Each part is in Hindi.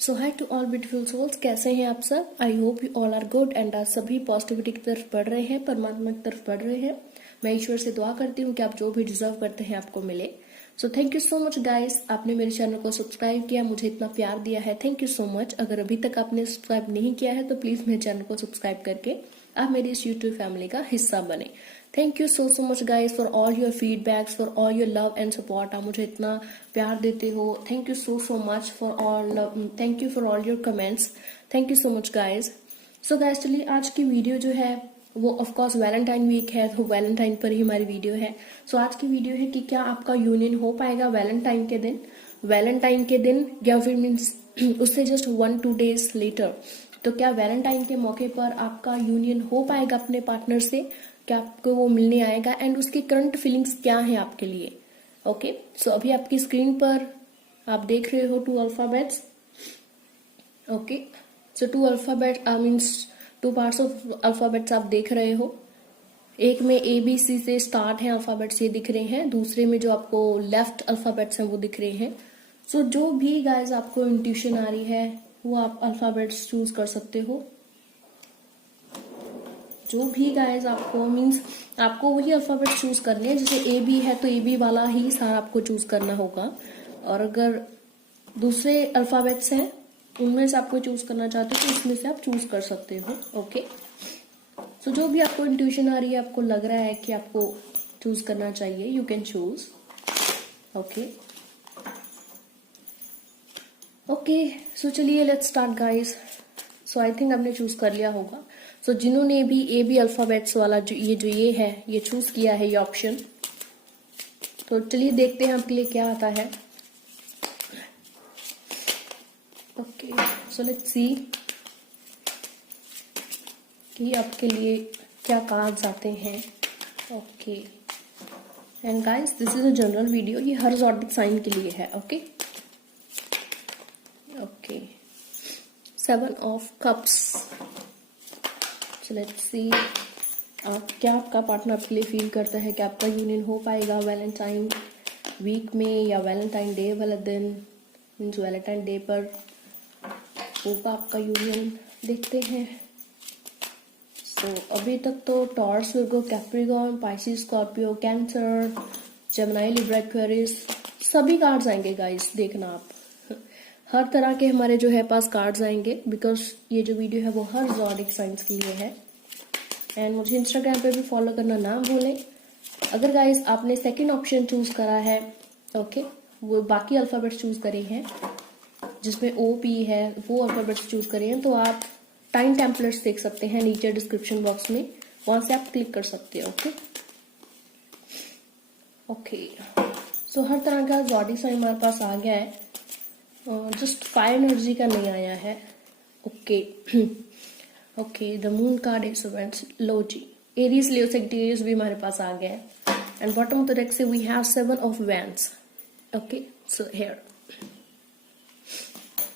So hi to all beautiful souls, कैसे हैं आप सब। I hope you all are good and आज सभी पॉजिटिविटी की तरफ बढ़ रहे हैं, परमात्मा की तरफ बढ़ रहे हैं। मैं ईश्वर से दुआ करती हूँ कि आप जो भी डिजर्व करते हैं आपको मिले। सो thank you so much guys, आपने मेरे चैनल को सब्सक्राइब किया, मुझे इतना प्यार दिया है, थैंक यू सो मच। अगर अभी तक आपने सब्सक्राइब नहीं किया है तो प्लीज मेरे चैनल को सब्सक्राइब करके आप मेरी इस यूट्यूब फैमिली का हिस्सा बने। Thank you so much guys for all your feedbacks, for all your love and support. आप मुझे इतना प्यार देते हो, thank you so much for all, thank you for all your comments, thank you so much guys. So guys चलिए आज की वीडियो जो है वो ऑफ कोर्स वैलेंटाइन वीक है, तो वैलेंटाइन पर ही हमारी वीडियो है। सो आज की वीडियो है कि क्या आपका यूनियन हो पाएगा वैलेंटाइन के दिन, या फिर मीन्स उससे जस्ट 1-2 days लेटर। तो क्या वैलेंटाइन के मौके पर आपका यूनियन हो पाएगा अपने पार्टनर से, क्या आपको वो मिलने आएगा एंड उसकी करंट फीलिंग्स क्या है आपके लिए। ओके सो अभी आपकी स्क्रीन पर आप देख रहे हो 2 alphabets. Okay so 2 alphabet means 2 parts of alphabets आप देख रहे हो। एक में ABC से स्टार्ट है अल्फाबेट्स, ये दिख रहे हैं। दूसरे में जो आपको लेफ्ट अल्फाबेट्स हैं वो दिख रहे हैं। सो जो भी गाइस आपको इंट्यूशन आ रही है वो आप अल्फाबेट्स चूज कर सकते हो। जो भी गाइस आपको मीन्स आपको वही अल्फाबेट चूज करने हैं। जैसे AB है तो AB वाला ही सारा आपको चूज करना होगा, और अगर दूसरे अल्फाबेट्स हैं उनमें से आपको चूज करना चाहते हो तो इसमें से आप चूज कर सकते हो। ओके सो जो भी आपको इंट्यूशन आ रही है, आपको लग रहा है कि आपको चूज करना चाहिए, you can choose. Okay okay so चलिए let's start guys. So I think आपने चूज कर लिया होगा। सो जिन्होंने भी AB अल्फाबेट्स वाला ये है ये चूज किया है ये ऑप्शन, तो चलिए देखते हैं आपके लिए क्या आता है। ओके सो लेट्स सी कि आपके लिए क्या कार्ड्स आते हैं। Okay and guys this is a general video, ये हर ज़ोडिक साइन के लिए है। Okay okay 7 of cups. So let's सी क्या आपका पार्टनर आपके लिए फील करता है कि आपका यूनियन हो पाएगा वैलेंटाइन वीक में या वैलेंटाइन डे वाला दिन, मीन्स वैलेंटाइन डे पर होगा आपका यूनियन। देखते हैं। तो अभी तक तो taurus, Virgo, Capricorn, Pisces, Scorpio, cancer, Gemini, Libra, Aquarius सभी कार्ड्स आएंगे गाइस। देखना आप हर तरह के हमारे जो है पास कार्ड्स आएंगे, बिकॉज ये जो वीडियो है वो हर ज़ोडिक साइंस के लिए है। एंड मुझे इंस्टाग्राम पे भी फॉलो करना ना भूलें। अगर गाइस आपने सेकंड ऑप्शन चूज करा है, ओके वो बाकी अल्फाबेट्स चूज करे हैं जिसमें OP है वो अल्फाबेट्स चूज करे हैं, तो आप टाइम टेम्पलेट्स देख सकते हैं नीचे डिस्क्रिप्शन बॉक्स में, वहां से आप क्लिक कर सकते हो। ओके ओके सो हर तरह का ज़ोडिक साइन हमारे पास आ गया है, जस्ट फायर एनर्जी का नहीं आया है। Okay okay the moon card is लो जी, एरीज, लियो, सेजिटेरियस भी हमारे पास आ गया है। And bottom of the deck से we have 7 of wands. Okay so here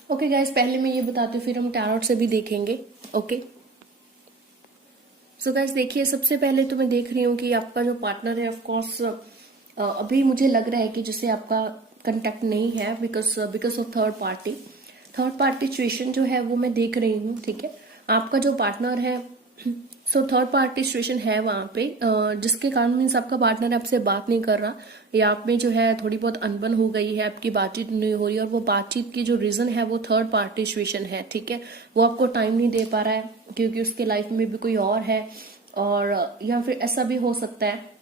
okay guys, पहले मैं ये बताती हूँ फिर हम टैरोट से भी देखेंगे। ओके सो गाइस देखिए, सबसे पहले तो मैं देख रही हूँ कि आपका जो पार्टनर है ऑफ कोर्स अभी मुझे लग रहा है कि जैसे आपका कांटेक्ट नहीं है because of third party situation जो है वो मैं देख रही हूँ। ठीक है, आपका जो पार्टनर है सो थर्ड पार्टी सिचुएशन है वहां पे, जिसके कारण मीन्स आपका पार्टनर आपसे बात नहीं कर रहा, या आप में जो है थोड़ी बहुत अनबन हो गई है, आपकी बातचीत नहीं हो रही, और वो बातचीत की जो रीजन है वो थर्ड पार्टी सिचुएशन है। ठीक है, वो आपको टाइम नहीं दे पा रहा है क्योंकि उसके लाइफ में भी कोई और है, और या फिर ऐसा भी हो सकता है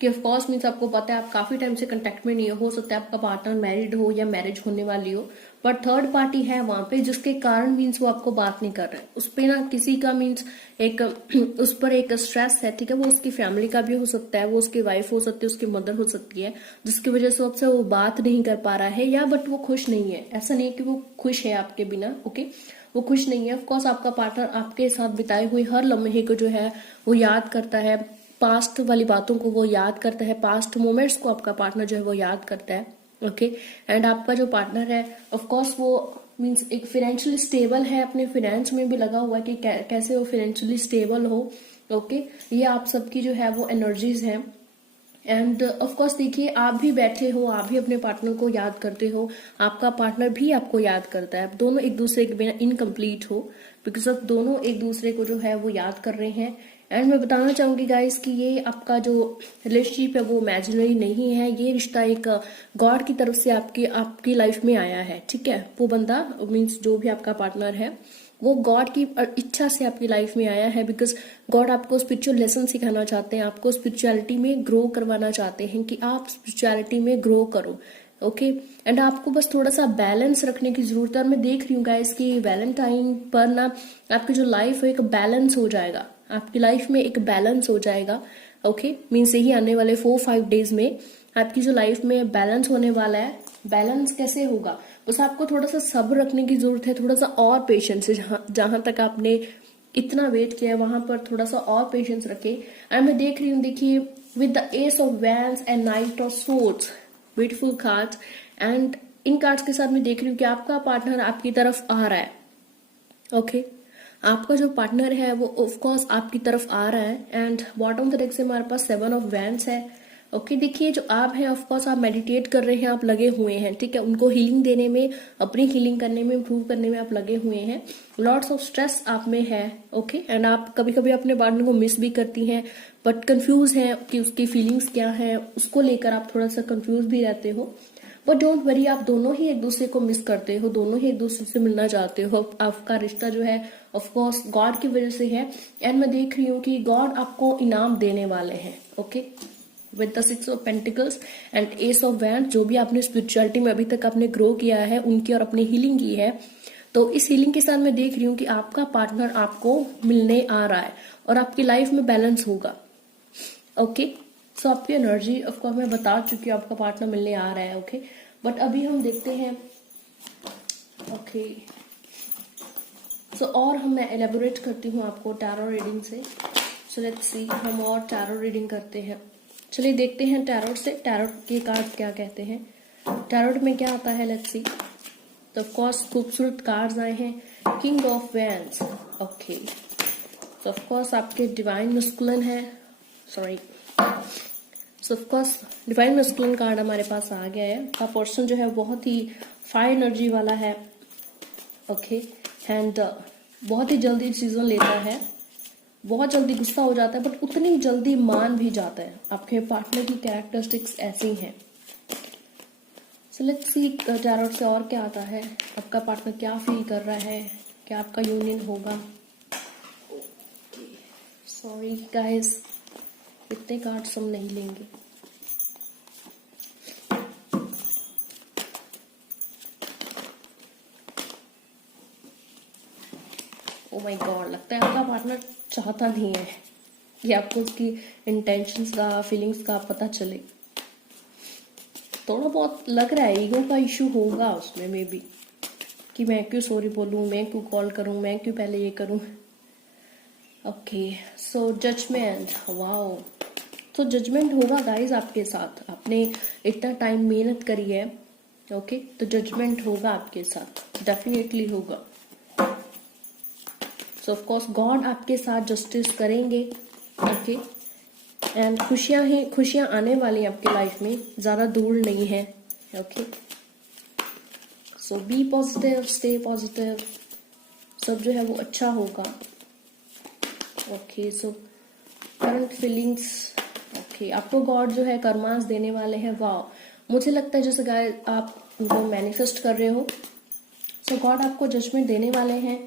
कि ऑफ कोर्स मीन्स आपको पता है आप काफी टाइम से कांटेक्ट में नहीं हो सकता है आपका पार्टनर मैरिड हो या मैरिज होने वाली हो, पर थर्ड पार्टी है वहां पे जिसके कारण मीन्स वो आपको बात नहीं कर रहा है। उस पे ना किसी का मीन्स एक उस पर एक स्ट्रेस है। ठीक है, वो उसकी फैमिली का भी हो सकता है, वो उसकी वाइफ हो सकती है, उसकी मदर हो सकती है, जिसकी वजह से आपसे वो बात नहीं कर पा रहा है, या बट वो खुश नहीं है। ऐसा नहीं है कि वो खुश है आपके बिना। ओके वो खुश नहीं है। ऑफकोर्स आपका पार्टनर आपके साथ बिताए हुए हर लम्हे को जो है वो याद करता है, पास्ट वाली बातों को वो याद करता है, पास्ट मोमेंट्स को आपका पार्टनर जो है वो याद करता है। ओके एंड आपका जो पार्टनर है ऑफ कोर्स वो मींस एक फाइनेंशियली स्टेबल है, अपने फाइनेंस में भी लगा हुआ है कि कैसे वो फाइनेंशियली स्टेबल हो। ओके ये आप सबकी जो है वो एनर्जीज हैं। एंड ऑफ कोर्स देखिए, आप भी बैठे हो, आप भी अपने पार्टनर को याद करते हो, आपका पार्टनर भी आपको याद करता है, आप दोनों एक दूसरे के बिना इनकम्प्लीट हो, बिकॉज आप दोनों एक दूसरे को जो है वो याद कर रहे हैं। एंड मैं बताना चाहूंगी गाइस कि ये आपका जो रिलेशनशिप है वो इमेजिनरी नहीं है, ये रिश्ता एक गॉड की तरफ से आपकी लाइफ में आया है, ठीक है। वो बंदा मीन्स जो भी आपका पार्टनर है वो गॉड की इच्छा से आपकी लाइफ में आया है, बिकॉज गॉड आपको स्पिरिचुअल लेसन सिखाना चाहते हैं, आपको स्पिरिचुअलिटी में ग्रो करवाना चाहते हैं कि आप स्पिरिचुअलिटी में ग्रो करो, ओके। एंड आपको बस थोड़ा सा बैलेंस रखने की जरूरत है। और मैं देख रही हूँ गाइस कि वैलेंटाइन पर ना आपकी जो लाइफ है एक बैलेंस हो जाएगा, आपकी लाइफ में एक बैलेंस हो जाएगा, ओके। मीन्स यही आने वाले 4-5 डेज में आपकी जो लाइफ में बैलेंस होने वाला है। बैलेंस कैसे होगा, बस आपको थोड़ा सा सब्र रखने की जरूरत है, थोड़ा सा और पेशेंस है। जहां तक आपने इतना वेट किया है वहां पर थोड़ा सा और पेशेंस रखे। एंड मैं देख रही हूँ, देखिए, with the S of vents and night of swords, beautiful cards. And in cards के साथ मैं देख रही हूँ कि आपका पार्टनर आपकी तरफ आ रहा है, ओके। आपका जो पार्टनर है वो ऑफ कोर्स आपकी तरफ आ रहा है। एंड बॉटम द डेक से हमारे पास 7 ऑफ वैंस है, ओके। देखिए, जो आप हैं ऑफ कोर्स आप मेडिटेट कर रहे हैं, आप लगे हुए हैं, ठीक है, उनको हीलिंग देने में, अपनी हीलिंग करने में, इंप्रूव करने में आप लगे हुए हैं। लॉट्स ऑफ स्ट्रेस आप में है, ओके। एंड आप कभी कभी अपने पार्टनर को मिस भी करती हैं, बट कंफ्यूज हैं कि उसकी फीलिंग्स क्या है, उसको लेकर आप थोड़ा सा कंफ्यूज भी रहते हो। बट डोंट वरी, आप दोनों ही एक दूसरे को मिस करते हो, दोनों ही एक दूसरे से मिलना चाहते हो। आपका रिश्ता जो है ऑफ कोर्स गॉड की वजह से है। एंड मैं देख रही हूँ कि गॉड आपको इनाम देने वाले हैं, okay, with the 6 of pentacles and S of wand. जो भी आपने स्पिरिचुअलिटी में अभी तक आपने ग्रो किया है उनकी और अपनी हीलिंग की है, तो इस हीलिंग के साथ मैं देख रही हूँ कि आपका पार्टनर आपको मिलने आ रहा है और आपकी लाइफ में बैलेंस होगा, ओके। सो आपकी एनर्जी ऑफकोर्स मैं बता चुकी हूँ, आपका पार्टनर मिलने आ रहा है, ओके। बट अभी हम देखते हैं, ओके। सो और मैं एलेबोरेट करती हूँ आपको टैरो रीडिंग से। सो लेट्स सी, हम और टैरो रीडिंग करते हैं। चलिए देखते हैं टैरोट से, टैरोट के कार्ड क्या कहते हैं, टैरोट में क्या आता है, लेट्स सी। तो ऑफ कोर्स खूबसूरत कार्ड्स आए हैं, किंग ऑफ वैंड्स, ओके। तो ऑफ कोर्स आपके डिवाइन मस्कुलिन है, sorry, so of course divine masculine card हमारे पास आ गया है। आपका पर्सन जो है बहुत ही फायर एनर्जी वाला है, ओके। एंड बहुत ही जल्दी डिसीजन लेता है, बहुत जल्दी गुस्सा हो जाता है, बट उतनी जल्दी मान भी जाता है। आपके पार्टनर की कैरेक्टरिस्टिक्स ऐसी हैं। सो लेट्स सी टैरोट से और क्या आता है, आपका पार्टनर क्या फील कर रहा है, क्या आपका यूनियन होगा। सॉरी गाइस, इतने कार्ड्स हम नहीं लेंगे। ओ माय गॉड, लगता है आपका पार्टनर चाहता नहीं है कि आपको उसकी इंटेंशंस का, फीलिंग्स का पता चले। थोड़ा बहुत लग रहा है ईगो का इशू होगा उसमें, मे बी, कि मैं क्यों सॉरी बोलूं, मैं क्यों कॉल करूं, मैं क्यों पहले ये करूं, ओके। सो जजमेंट, वाओ। तो जजमेंट होगा गाइज आपके साथ, आपने इतना टाइम मेहनत करी है, ओके। तो जजमेंट होगा आपके साथ, डेफिनेटली होगा। सो ऑफ कोर्स गॉड आपके साथ जस्टिस करेंगे, ओके। एंड खुशियां आने वाली आपकी लाइफ में, ज्यादा दूर नहीं है, ओके। सो बी पॉजिटिव, स्टे पॉजिटिव, सब जो है वो अच्छा होगा, okay. So current feelings, okay. आपको गॉड जो है कर्मास देने वाले हैं, वाओ। मुझे लगता है जैसे गाइस आप उनको मैनिफेस्ट कर रहे हो, सो गॉड आपको जजमेंट देने वाले हैं।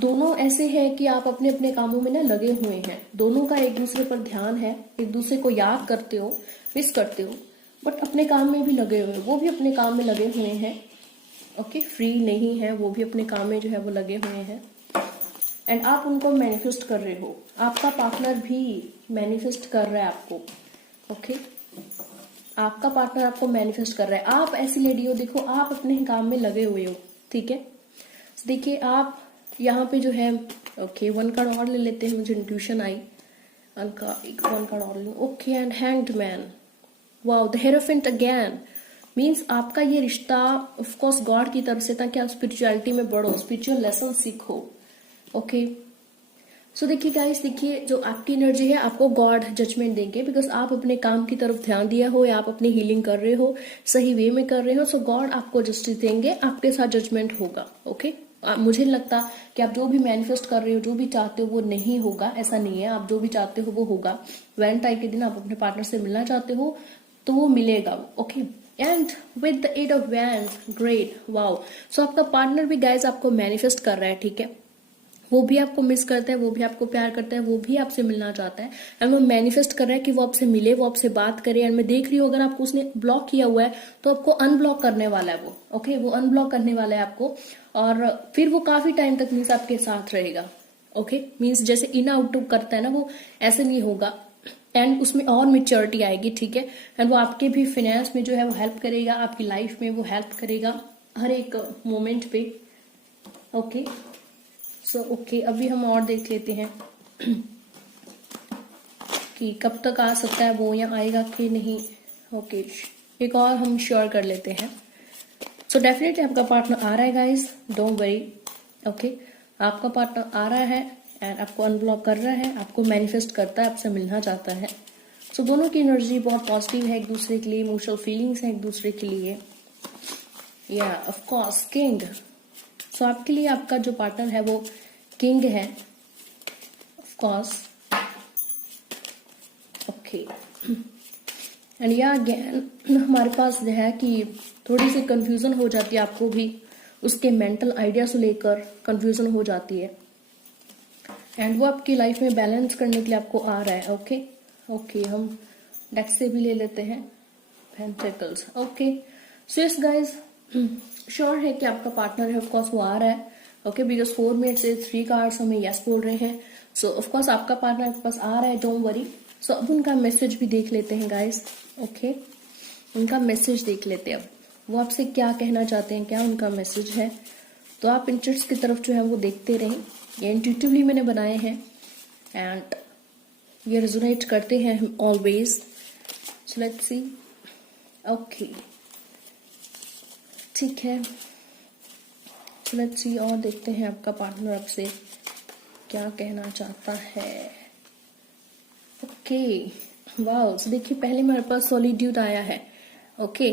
दोनों ऐसे हैं कि आप अपने अपने कामों में ना लगे हुए हैं, दोनों का एक दूसरे पर ध्यान है, एक दूसरे को याद करते हो, मिस करते हो, बट अपने काम में भी लगे हुए, वो भी अपने काम में लगे हुए हैं, ओके। फ्री नहीं है, वो भी अपने काम में जो है वो लगे हुए हैं। एंड आप उनको मैनिफेस्ट कर रहे हो, आपका पार्टनर भी मैनिफेस्ट कर रहा है आपको, ओके। आपका पार्टनर आपको मैनिफेस्ट कर रहा है। आप ऐसी लेडी हो, देखो आप अपने काम में लगे हुए हो, ठीक है। देखिए आप यहाँ पे जो है, ओके, 1 कार्ड और ले लेते हैं, मुझे इंट्यूशन आई, 1 कार्ड और लूं, okay. And hanged man, wow, the hierophant again. Means आपका ये रिश्ता ऑफ कोर्स गॉड की तरफ से था कि आप स्पिरिचुअलिटी में बढ़ो, स्पिरिचुअल लेसन सीखो, ओके। सो देखिए गाइस, देखिए जो आपकी एनर्जी है आपको गॉड जजमेंट देंगे, बिकॉज आप अपने काम की तरफ ध्यान दिया हो या आप अपनी हीलिंग कर रहे हो, सही वे में कर रहे हो, सो गॉड आपको जस्टिस देंगे, आपके साथ जजमेंट होगा। ओके, मुझे नहीं लगता कि आप जो भी मैनिफेस्ट कर रहे हो, जो भी चाहते हो वो नहीं होगा, ऐसा नहीं है। आप जो भी चाहते हो वो होगा। वैलेंटाइन के दिन आप अपने पार्टनर से मिलना चाहते हो तो वो मिलेगा। Okay, and with the eight of wands, great, wow. So आपका पार्टनर भी गाइज आपको मैनिफेस्ट कर रहा है, ठीक है। वो भी आपको मिस करता है, वो भी आपको प्यार करता है, वो भी आपसे मिलना चाहता है, एंड वो मैनिफेस्ट कर रहा है कि वो आपसे मिले, वो आपसे बात करे। एंड मैं देख रही हूँ अगर आपको उसने ब्लॉक किया हुआ है तो आपको अनब्लॉक करने वाला है वो। ओके, वो अनब्लॉक करने वाला है आपको, और फिर वो काफी टाइम तक मीन्स आपके साथ रहेगा। ओके, मीन्स जैसे इन आउट करता है ना, वो ऐसे नहीं होगा, एंड उसमें और मेच्योरिटी आएगी, ठीक है। एंड वो आपके भी फाइनेंस में जो है वो हेल्प करेगा, आपकी लाइफ में वो हेल्प करेगा हर एक मोमेंट पे। ओके, सो ओके, अभी हम और देख लेते हैं कि कब तक आ सकता है वो, या आएगा कि नहीं। ओके, एक और हम श्योर कर लेते हैं। सो डेफिनेटली आपका पार्टनर आ रहा है गाइस, डोंट वरी। ओके, आपका पार्टनर आ रहा है एंड आपको अनब्लॉक कर रहा है, आपको मैनिफेस्ट करता है, आपसे मिलना चाहता है। सो दोनों की एनर्जी बहुत पॉजिटिव है एक दूसरे के लिए, इमोशनल फीलिंग्स हैं एक दूसरे के लिए। या ऑफ कोर्स किंग। सो आपके लिए आपका जो पार्टनर है वो किंग है, ऑफ कोर्स। ओके, एंड या अगेन हमारे पास जो है कि थोड़ी सी कंफ्यूजन हो जाती है, आपको भी उसके मेंटल आइडिया से लेकर कंफ्यूजन हो जाती है, एंड वो आपकी लाइफ में बैलेंस करने के लिए आपको आ रहा है। ओके ओके, हम डेक से भी ले लेते हैं pentacles. Okay, so yes guys, sure है कि आपका पार्टनर है, ऑफकोर्स वो आ रहा है। ओके, बिकॉज 4 मिनट से 3 कार्ड्स हमें यस बोल रहे हैं। सो ऑफकोर्स आपका पार्टनर आपके पास आ रहा है, डोंट वरी। सो अब उनका मैसेज भी देख लेते हैं गाइज। ओके, उनका मैसेज देख लेते हैं, अब वो आपसे क्या कहना चाहते हैं, क्या उनका मैसेज है। तो आप इंटरेस्ट की तरफ जो है वो देखते रहें, ये इंट्यूटिवली मैंने बनाए हैं एंड ये रेजोनेट करते हैं always. So let's see. Okay, ठीक है, सो लेट्स सी, और देखते हैं आपका पार्टनर आपसे क्या कहना चाहता है। Okay, wow. सो देखिए, पहले मेरे पास सॉलिट्यूड आया है। Okay,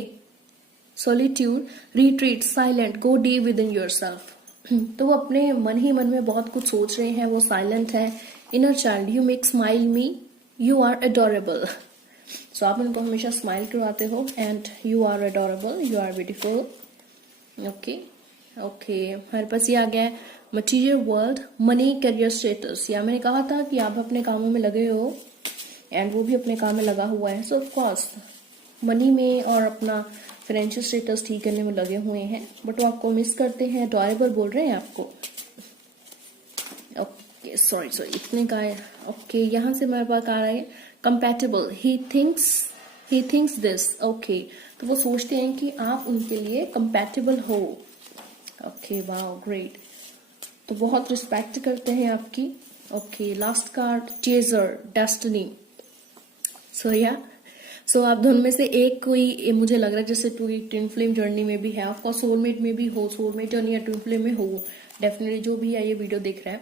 solitude, retreat, silent, go deep with in yourself. तो वो अपने मन ही मन में बहुत कुछ सोच रहे हैं, वो साइलेंट है। Inner child, you make smile me, you are adorable. So आप उनको हमेशा स्माइल करवाते हो, and you are adorable, you are beautiful. Okay okay, हमारे पास ये आ गया है material world, money, career, status. या मैंने कहा था कि आप अपने कामों में लगे हो एंड वो भी अपने काम में लगा हुआ है। सो ऑफ कोर्स मनी में और अपना फाइनेंशियल स्टेटस ठीक करने में लगे हुए हैं, बट वो आपको मिस करते हैं, अडोरेबल बोल रहे हैं आपको। ओके, सॉरी इतने का है। ओके, यहाँ से मेरे पास आ रहा है compatible, he thinks this. Okay, तो वो सोचते हैं कि आप उनके लिए कंपैटिबल हो। Okay, wow, great. तो बहुत रिस्पेक्ट करते हैं आपकी। Okay, last card, chaser, destiny. So या सो आप दोनों में से एक कोई, मुझे लग रहा है जैसे पूरी ट्विन फ्लेम जर्नी में भी है, आपका सोलमेट में भी हो, सोलमेट जर्नी या ट्विन फ्लेम में हो, डेफिनेटली जो भी है ये वीडियो देख रहा है।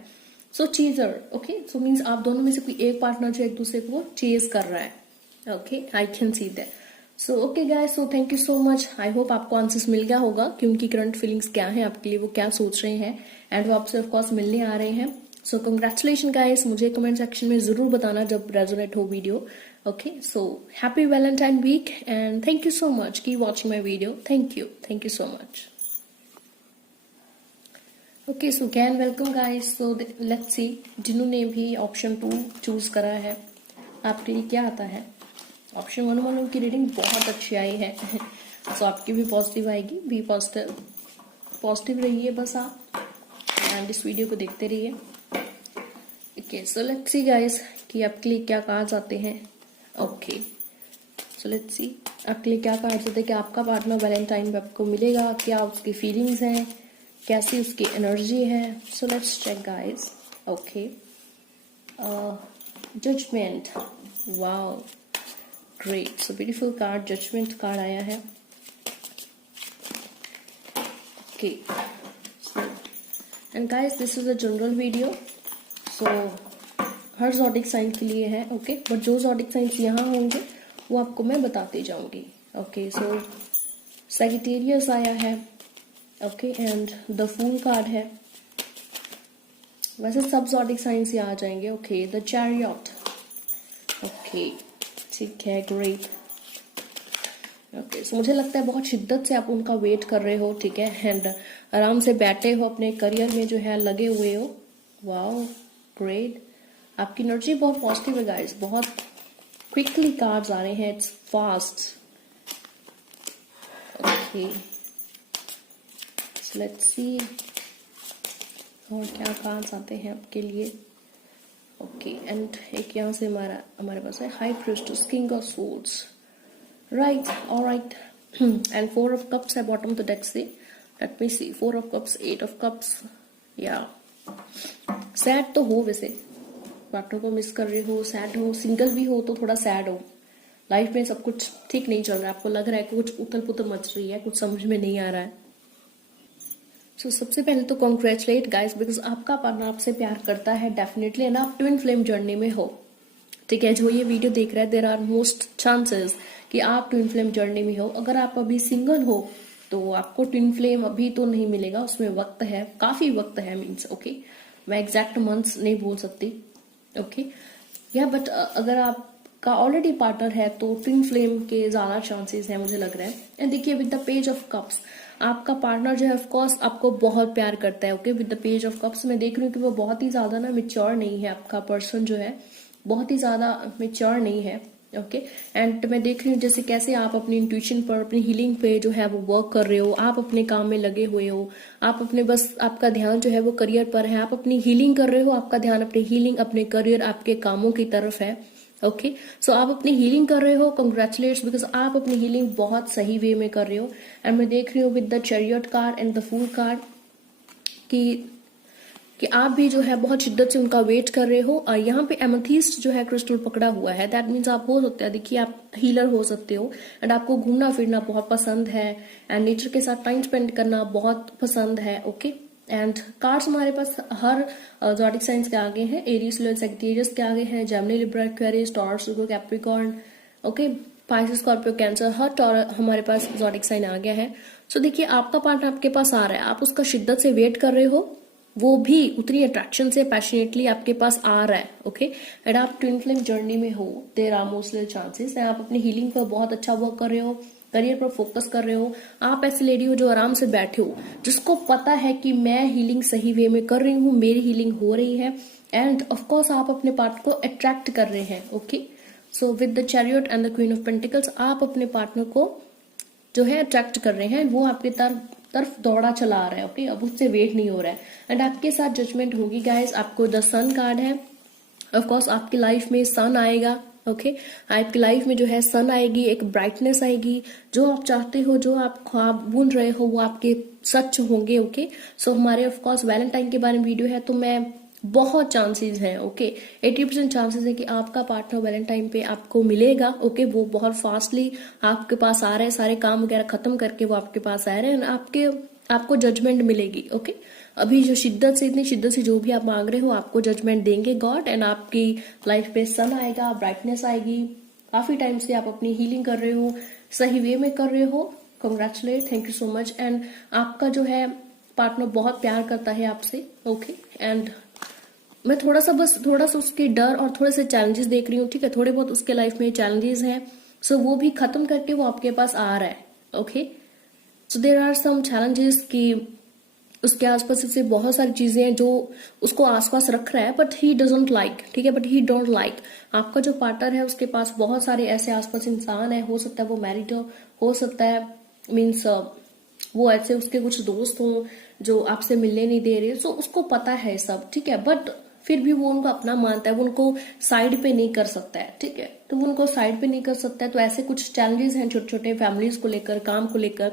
सो चीजर, ओके, सो मीन्स आप दोनों में से कोई एक पार्टनर जो एक दूसरे को चेज कर रहा है। Okay, I can see that. So okay guys, so thank you so much. I hope आपको आंसर्स मिल गया होगा कि उनकी करंट फीलिंग्स क्या है आपके लिए, वो क्या सोच रहे हैं, एंड वो आपसे ऑफकोर्स मिलने आ रहे हैं। सो कंग्रेचुलेशन गाइस, मुझे कमेंट सेक्शन में जरूर बताना जब रेजोनेट हो video. Okay, so happy Valentine week and thank you so much. Keep watching my video. Thank you so much. Okay, so again welcome guys. So let's see, जिन्होंने भी ऑप्शन 2 चूज करा है, आपके लिए क्या आता है। ऑप्शन 1 वालों की रीडिंग बहुत अच्छी आई है। so आपकी भी पॉजिटिव आएगी, बी पॉजिटिव रहिए बस आप, एंड इस वीडियो को देखते रहिए। Okay, so let's see guys कि आपके लिए क्या कार्ड्स आते हैं। ओके, सो लेट्स सी आपके लिए क्या कार्ड्स होते हैं कि आपका पार्टनर वैलेंटाइन पे आपको मिलेगा, क्या उसकी फीलिंग्स हैं, कैसी उसकी एनर्जी है। So let's check guys. Okay, judgement, wow, great, so beautiful card, judgement card आया है। Okay, and guys this is a general video, so हर ज़ोडिक साइन के लिए है, ओके। बट जो ज़ोडिक साइंस यहाँ होंगे वो आपको मैं बताती जाऊंगी, ओके। सो सैजिटेरियस आया है, okay, and the fool card है। वैसे सब ज़ोडिक साइंस ये आ जाएंगे, ओके। द चैरियट, ओके, ठीक है, ग्रेट, ओके। सो मुझे लगता है बहुत शिद्दत से आप उनका वेट कर रहे हो, ठीक है, एंड आराम से बैठे हो, अपने करियर में जो है लगे हुए हो। Wow, great. आपकी एनर्जी बहुत पॉजिटिव है गाइस, बहुत क्विकली कार्ड्स आ रहे हैं, it's fast, okay. Let's see और क्या कार्ड्स आते हैं आपके लिए, ओके। एंड एक यहाँ से हमारे पास है high priestess, king of swords, right, alright. And 4 of cups है बॉटम तो डेक से, let me see, 4 of cups, 8 of cups, या सैड तो हो, वैसे पार्टनर को मिस कर रहे हो, सैड हो, सिंगल भी हो तो थोड़ा सैड हो, लाइफ में सब कुछ ठीक नहीं चल रहा है, आपको लग रहा है कि कुछ उथल पुथल मच रही है, कुछ समझ में नहीं आ रहा है। सो सबसे पहले तो कॉन्ग्रेचुलेट गाइस, बिकॉज आपका पार्टनर आपसे प्यार करता है डेफिनेटली, एंड आप ट्विन फ्लेम जर्नी में हो, ठीक है। जो ये वीडियो देख रहा है, देयर आर मोस्ट चांसेस कि आप ट्विन फ्लेम जर्नी में हो। अगर आप अभी सिंगल हो तो आपको ट्विन फ्लेम अभी तो नहीं मिलेगा, उसमें वक्त है, काफी वक्त है, मीन्स, ओके। मैं एग्जैक्ट मंथ्स नहीं बोल सकती, ओके, या बट अगर आपका ऑलरेडी पार्टनर है तो ट्विन फ्लेम के ज्यादा चांसेस हैं, मुझे लग रहा है। एंड देखिए with the page of cups, आपका पार्टनर जो है ऑफकोर्स आपको बहुत प्यार करता है, okay. With the page of cups मैं देख रही हूँ कि वो बहुत ही ज्यादा ना मेच्योर नहीं है, आपका पर्सन जो है बहुत ही ज्यादा मेच्योर नहीं है, ओके। एंड मैं देख रही हूँ जैसे कैसे आप अपनी इंट्यूशन पर, अपनी हीलिंग पे जो है वो वर्क कर रहे हो, आप अपने काम में लगे हुए हो, आप अपने बस आपका ध्यान जो है वो करियर पर है, आप अपनी हीलिंग कर रहे हो, आपका ध्यान अपनी हीलिंग, अपने करियर, आपके कामों की तरफ है, ओके। सो आप अपनी हीलिंग कर रहे हो, कंग्रेचुलेट्स, बिकॉज आप अपनी हीलिंग बहुत सही वे में कर रहे हो। एंड मैं देख रही हूँ with the chariot card and the fool card कि आप भी जो है बहुत शिद्दत से उनका वेट कर रहे हो। और यहाँ पे एमेथिस्ट जो है क्रिस्टल पकड़ा हुआ है, दैट मीन्स आप हो सकते हैं, देखिए आप हीलर हो सकते हो, एंड आपको घूमना फिरना बहुत पसंद है, एंड नेचर के साथ टाइम स्पेंड करना बहुत पसंद है, ओके। एंड कार्ड्स हमारे पास हर ज़ोडिक साइंस के आगे हैं, एरीज, लियो, सैजिटेरियस के आगे हैं, Gemini, Libra, Aquarius, Taurus, Capricorn, okay, Pisces, Scorpio, Cancer, हर हमारे पास ज़ोडिक साइन आ गया है। सो देखिए आपका पार्टनर आपके पास आ रहा है, आप उसका शिद्दत से वेट कर रहे हो, वो भी उतनी अट्रैक्शन से पैशनेटली आपके पास आ रहा है, ओके। एंड आप ट्विन फ्लेम जर्नी में हो, देयर आर मोस्टली चांसेस, आप अपनी हीलिंग पर बहुत अच्छा वर्क कर रहे हो, करियर पर फोकस कर रहे हो। आप ऐसी लेडी हो जो आराम से बैठे हो, जिसको पता है कि मैं हीलिंग सही वे में कर रही हूँ, मेरी हीलिंग हो रही है, एंड ऑफकोर्स आप अपने पार्टनर को अट्रैक्ट कर रहे हैं, okay. So with the chariot and the queen of pentacles, आप अपने पार्टनर को जो है अट्रैक्ट कर रहे हैं, वो आपके तरफ दौड़ा चला आ रहा है, ओके। अब उससे वेट नहीं हो रहा है, एंड आपके साथ जजमेंट होगी गाइस। आपको द सन कार्ड है, ऑफ कोर्स आपकी लाइफ में सन आएगा, ओके। आपकी लाइफ में जो है सन आएगी, एक ब्राइटनेस आएगी, जो आप चाहते हो, जो आप ख्वाब बुन रहे हो, वो आपके सच होंगे, ओके। सो हमारे ऑफ कोर्स वैलेंटाइन के बारे में वीडियो है, तो मैं बहुत चांसेस हैं, ओके, 80% चांसेस है कि आपका पार्टनर वैलेंटाइन पे आपको मिलेगा, ओके। वो बहुत फास्टली आपके पास आ रहे हैं, सारे काम वगैरह खत्म करके वो आपके पास आ रहे हैं, आपको जजमेंट मिलेगी, ओके। अभी जो शिद्दत से, इतनी शिद्दत से जो भी आप मांग रहे हो, आपको जजमेंट देंगे गॉड, एंड आपकी लाइफ पे सन आएगा, ब्राइटनेस आएगी। काफी टाइम से आप अपनी हीलिंग कर रहे हो, सही वे में कर रहे हो, congratulate, thank you so much. And आपका जो है पार्टनर बहुत प्यार करता है आपसे, ओके। एंड मैं थोड़ा सा उसके डर और थोड़े से चैलेंजेस देख रही हूँ, ठीक है, थोड़े बहुत उसके लाइफ में चैलेंजेस हैं, सो वो भी खत्म करके वो आपके पास आ रहा है, okay. So there are some challenges कि उसके आसपास ऐसे बहुत सारी चीजें हैं जो उसको आसपास रख रहा है, बट ही डजंट लाइक, ठीक है, बट ही डोंट लाइक। आपका जो पार्टनर है उसके पास बहुत सारे ऐसे आसपास इंसान है, हो सकता है वो मैरिड हो सकता है, मीन्स वो ऐसे उसके कुछ दोस्त हों जो आपसे मिलने नहीं दे रहे, सो उसको पता है सब, ठीक है, बट फिर भी वो उनको अपना मानता है, वो उनको साइड पे नहीं कर सकता है, ठीक है, तो वो उनको साइड पे नहीं कर सकता है। तो ऐसे कुछ चैलेंजेस हैं छोटे छोटे, फैमिलीज को लेकर, काम को लेकर,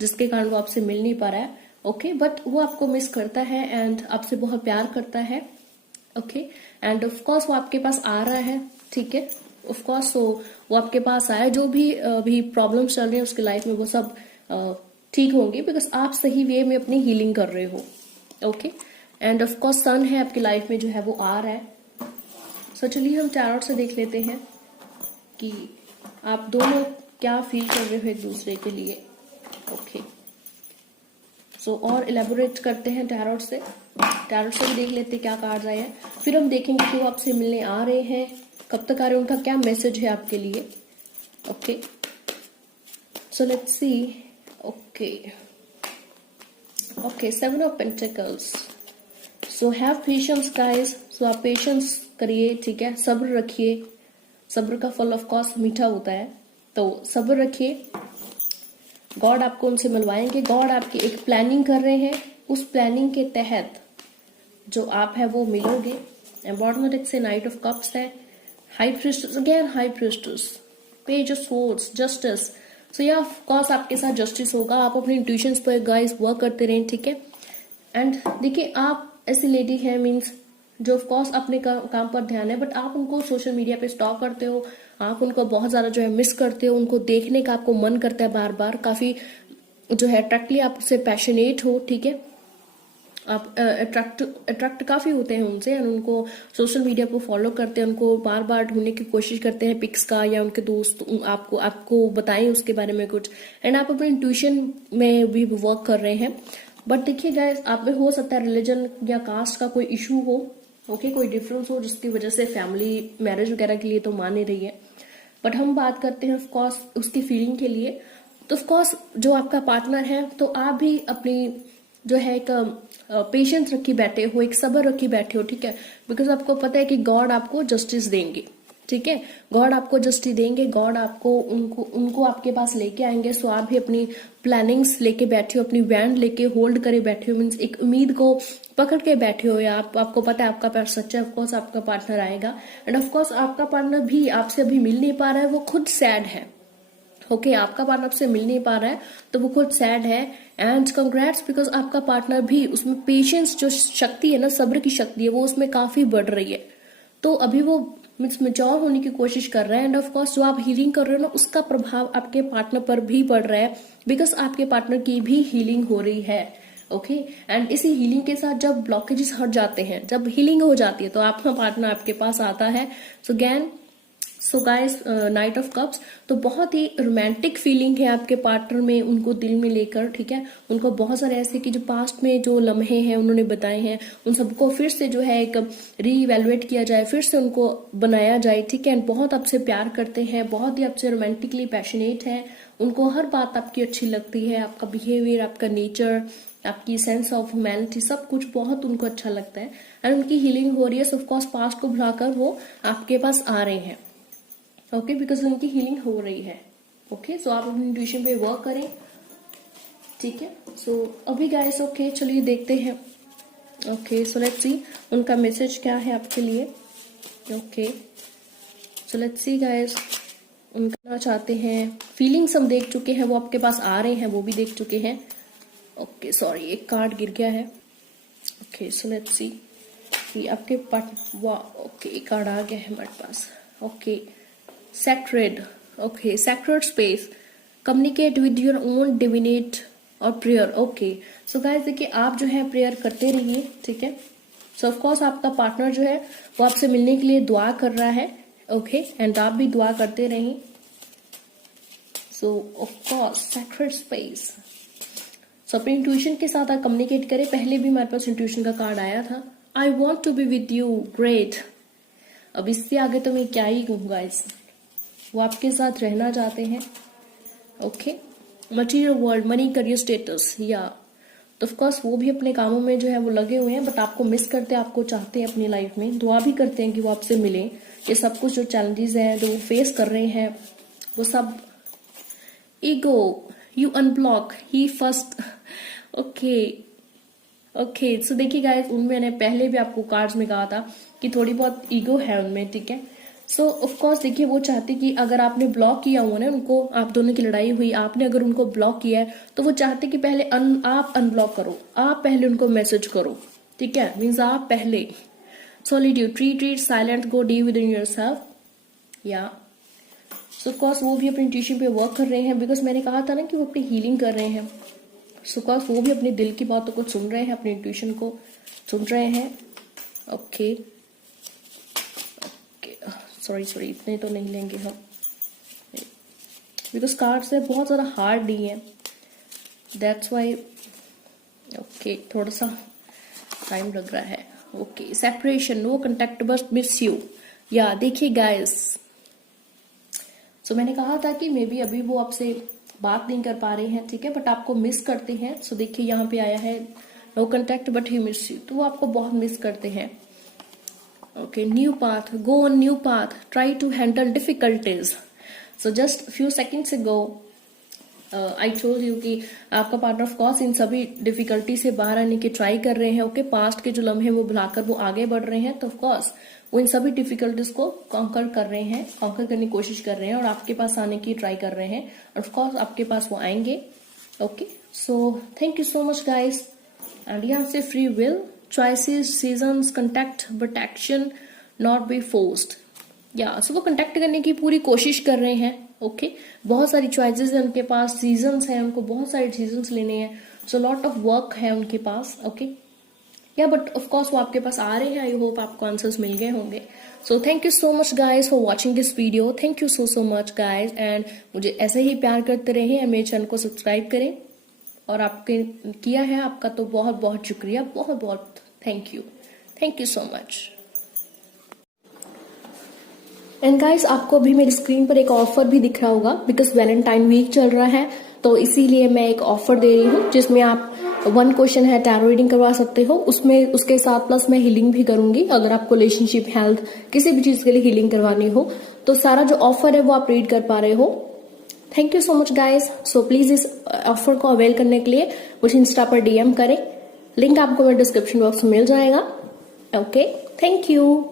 जिसके कारण वो आपसे मिल नहीं पा रहा है, ओके। बट वो आपको मिस करता है, एंड आपसे बहुत प्यार करता है, ओके। एंड ऑफ कोर्स वो आपके पास आ रहा है, ठीक है, ऑफ कोर्स वो आपके पास आया, जो भी प्रॉब्लम्स चल रही है उसकी लाइफ में, वो सब ठीक होंगे, बिकॉज आप सही वे में अपनी हीलिंग कर रहे हो, ओके। एंड ऑफ कोर्स सन है आपकी लाइफ में जो है वो आ रहा है, सो चलिए हम टैरोट से देख लेते हैं कि आप दोनों क्या फील कर रहे हो एक दूसरे के लिए। ओके सो और इलेबोरेट करते हैं टैरोट से भी देख लेते हैं क्या कार्ड आए हैं। फिर हम देखेंगे कि वो आपसे मिलने आ रहे हैं, कब तक आ रहे हैं, उनका क्या मैसेज है आपके लिए। Okay so let's see. Okay 7 of pentacles. So have patience guys. So आप पेशेंस करिए, ठीक है, सब्र रखिए। सब्र का फल ऑफ कोर्स मीठा होता है, तो सब्र रखिए। गॉड आपको उनसे मिलवाएंगे। गॉड आपकी एक प्लानिंग कर रहे हैं, उस प्लानिंग के तहत जो आप है वो मिलोगे। एम्बॉडमेंट से नाइट ऑफ कप्स है, high priestess, again high priestess, page of swords, justice. So या ऑफ कोर्स आपके साथ जस्टिस होगा। आप अपने इंट्यूशंस पर गाइस वर्क करते रहें, ठीक है। एंड देखिए आप ऐसी लेडी है मीन्स जो ऑफ कोर्स अपने काम पर ध्यान है, बट आप उनको सोशल मीडिया पे स्टॉक करते हो, आप उनको बहुत ज्यादा जो है मिस करते हो, उनको देखने का आपको मन करता है बार बार, काफी जो है अट्रैक्टली आप उससे पैशनेट हो, ठीक है। आप अट्रैक्ट काफी होते हैं उनसे एंड उनको सोशल मीडिया पर फॉलो करते हैं, उनको बार बार ढूंढने की कोशिश करते हैं पिक्स का, या उनके दोस्त आपको बताएं उसके बारे में कुछ। एंड आप अपने इंट्यूशन में भी वर्क कर रहे हैं। बट देखिए गाइस, आप में हो सकता है रिलीजन या कास्ट का कोई इशू हो, ओके, कोई डिफरेंस हो जिसकी वजह से फैमिली मैरिज वगैरह के लिए तो मान नहीं रही है। बट हम बात करते हैं ऑफकोर्स उसकी फीलिंग के लिए। तो ऑफकोर्स जो आपका पार्टनर है, तो आप भी अपनी जो है एक पेशेंस रखी बैठे हो, एक सब्र रखी बैठे हो, ठीक है। बिकॉज आपको पता है कि गॉड आपको जस्टिस देंगे, ठीक है। गॉड आपको जस्टिस देंगे, गॉड आपको उनको आपके पास लेके आएंगे। सो आप भी अपनी प्लानिंग्स लेके बैठे हो, अपनी बैंड लेके होल्ड करे बैठे हो, मीन्स एक उम्मीद को पकड़ के बैठे हो, या आपको पता है आपका प्यार सच्चा है, ऑफकोर्स आपका पार्टनर आएगा। एंड ऑफकोर्स आपका पार्टनर भी आपसे अभी मिल नहीं पा रहा है, वो खुद सैड है, ओके। आपका पार्टनर आपसे मिल नहीं पा रहा है तो वो खुद सैड है। एंड कंग्रेट्स, बिकॉज आपका पार्टनर भी उसमें पेशेंस जो शक्ति है ना, सब्र की शक्ति है, वो उसमें काफी बढ़ रही है। तो अभी वो मैच्योर होने की कोशिश कर रहा है। एंड ऑफ कोर्स जो आप हीलिंग कर रहे हो ना, उसका प्रभाव आपके पार्टनर पर भी पड़ रहा है, बिकॉज आपके पार्टनर की भी हीलिंग हो रही है, ओके। एंड इसी हीलिंग के साथ जब ब्लॉकेजेस हट जाते हैं, जब हीलिंग हो जाती है, तो आपका पार्टनर आपके पास आता है। So guys night of cups, तो बहुत ही रोमांटिक फीलिंग है आपके पार्टनर में, उनको दिल में लेकर, ठीक है। उनको बहुत सारे ऐसे कि जो पास्ट में जो लम्हे हैं उन्होंने बताए हैं, उन सबको फिर से जो है एक रीइवैल्यूएट किया जाए, फिर से उनको बनाया जाए, ठीक है। बहुत आपसे प्यार करते हैं, बहुत ही आपसे रोमांटिकली पैशनेट है, उनको हर बात आपकी अच्छी लगती है, आपका बिहेवियर, आपका नेचर, आपकी सेंस ऑफ ह्यूमैनिटी, सब कुछ बहुत उनको अच्छा लगता है। एंड उनकी हीलिंग हो रही है। सो ऑफकोर्स पास्ट को भुलाकर वो आपके पास आ रहे हैं, ओके, बिकॉज उनकी हीलिंग हो रही है, ओके। सो आप अपनी इंट्यूशन पे वर्क करें, ठीक है। सो अभी गाइस, ओके, चलिए देखते हैं। ओके सो लेट्स सी उनका मैसेज क्या है आपके लिए। Okay so let's see guys, उनका चाहते हैं, फीलिंग्स हम देख चुके हैं, वो आपके पास आ रहे हैं वो भी देख चुके हैं। ओके सॉरी, एक कार्ड गिर गया है। ओके सो लेट्स सी कि आपके पार्ट, वाह, ओके, कार्ड आ गया है हमारे पास। Okay sacred, okay, sacred space, communicate with your own divinate और prayer, okay। so guys देखिए, आप जो है प्रेयर करते रहिए, ठीक है। so of course आपका पार्टनर जो है वो आपसे मिलने के लिए दुआ कर रहा है, okay, एंड आप भी दुआ करते रहिए। so of course sacred space, so अपने इंट्यूशन के साथ आप कम्युनिकेट करें। पहले भी हमारे पास इंट्यूशन का कार्ड आया था, I want to be with you, great। अब इससे आगे तो मैं क्या ही कहूँ गाइस, वो आपके साथ रहना चाहते हैं, okay. Material world, money, career, status, या तो ऑफकोर्स वो भी अपने कामों में जो है वो लगे हुए हैं, बट आपको मिस करते हैं, आपको चाहते हैं अपनी लाइफ में, दुआ भी करते हैं कि वो आपसे मिले। ये सब कुछ जो चैलेंजेस हैं जो वो फेस कर रहे हैं, वो सब ईगो, यू अनब्लॉक ही फर्स्ट, ओके। सो देखिए गाइस, उनमें मैंने पहले भी आपको कार्ड्स में कहा था कि थोड़ी बहुत ईगो है उनमें, ठीक है। सो ऑफ कोर्स देखिए, वो चाहते कि अगर आपने ब्लॉक किया हुआ ना उनको, आप दोनों की लड़ाई हुई, आपने अगर उनको ब्लॉक किया है, तो वो चाहते कि पहले आप अनब्लॉक करो, आप पहले उनको मैसेज करो, ठीक है। मीन्स आप पहले solitude, treat silent, go deep with in yourself, या सो ऑफ कोर्स वो भी अपनी इंट्यूशन पे वर्क कर रहे हैं, बिकॉज मैंने कहा था ना कि वो अपनी हीलिंग कर रहे हैं। सो ऑफ कोर्स वो भी अपने दिल की बातों को सुन रहे हैं, अपनी इंट्यूशन को सुन रहे हैं, ओके। सॉरी इतने तो नहीं लेंगे हम, बिकॉज कार्ड्स है बहुत ज़्यादा हार्ड नहीं है, दैट्स वाई। ओके, थोड़ा सा टाइम लग रहा है। ओके, सेपरेशन, नो कंटेक्ट बस मिस यू। या देखिए गाइस, सो मैंने कहा था कि मे बी अभी वो आपसे बात नहीं कर पा रहे हैं, ठीक है, बट आपको मिस करते हैं। सो देखिए यहाँ पे आया है no contact but he miss you, तो वो आपको बहुत मिस करते हैं। Okay, new path, go on new path, try to handle difficulties. So just few seconds ago I told you कि आपका पार्टनर ऑफ कोर्स इन सभी डिफिकल्टी से बाहर आने की ट्राई कर रहे हैं। ओके, पास्ट के जो लम्हे वो भुलाकर वो आगे बढ़ रहे हैं, तो ऑफ कोर्स वो इन सभी डिफिकल्टीज को कॉन्कर कर रहे हैं, कॉन्कर करने की कोशिश कर रहे हैं और आपके पास आने की ट्राई कर रहे हैं। ऑफ कोर्स आपके पास वो आएंगे। Okay, so thank you so much guys. And यहाँ से free will, choices, seasons, contact but action not be forced. या सो वो कंटेक्ट करने की पूरी कोशिश कर रहे हैं। ओके, बहुत सारी चॉइसेस है उनके पास, सीजन्स है, उनको बहुत सारे सीजन्स लेने हैं, सो लॉट ऑफ वर्क है उनके पास। ओके, या बट ऑफ कोर्स वो आपके पास आ रहे हैं। आई होप आपको आंसर्स मिल गए होंगे। सो thank you so much guys for watching this video. Thank you so much guys, and मुझे ऐसे ही प्यार करते रहिए, मेरे चैनल को सब्सक्राइब करें, और आपके किया है आपका तो बहुत बहुत शुक्रिया, बहुत बहुत thank you so much. And guys, आपको अभी मेरी स्क्रीन पर एक ऑफर भी दिख रहा होगा, बिकॉज वैलेंटाइन वीक चल रहा है, तो इसीलिए मैं एक ऑफर दे रही हूँ जिसमें आप 1 क्वेश्चन है टैरो रीडिंग करवा सकते हो, उसमें उसके साथ प्लस मैं हीलिंग भी करूंगी। अगर आपको रिलेशनशिप, हेल्थ, किसी भी चीज के लिए हीलिंग करवानी हो, तो सारा जो ऑफर है वो आप रीड कर पा रहे हो। Thank you so much guys. So please इस ऑफर को अवेल करने के लिए मुझे इंस्टा पर DM करें, लिंक आपको मेरे डिस्क्रिप्शन बॉक्स में मिल जाएगा। Okay, thank you.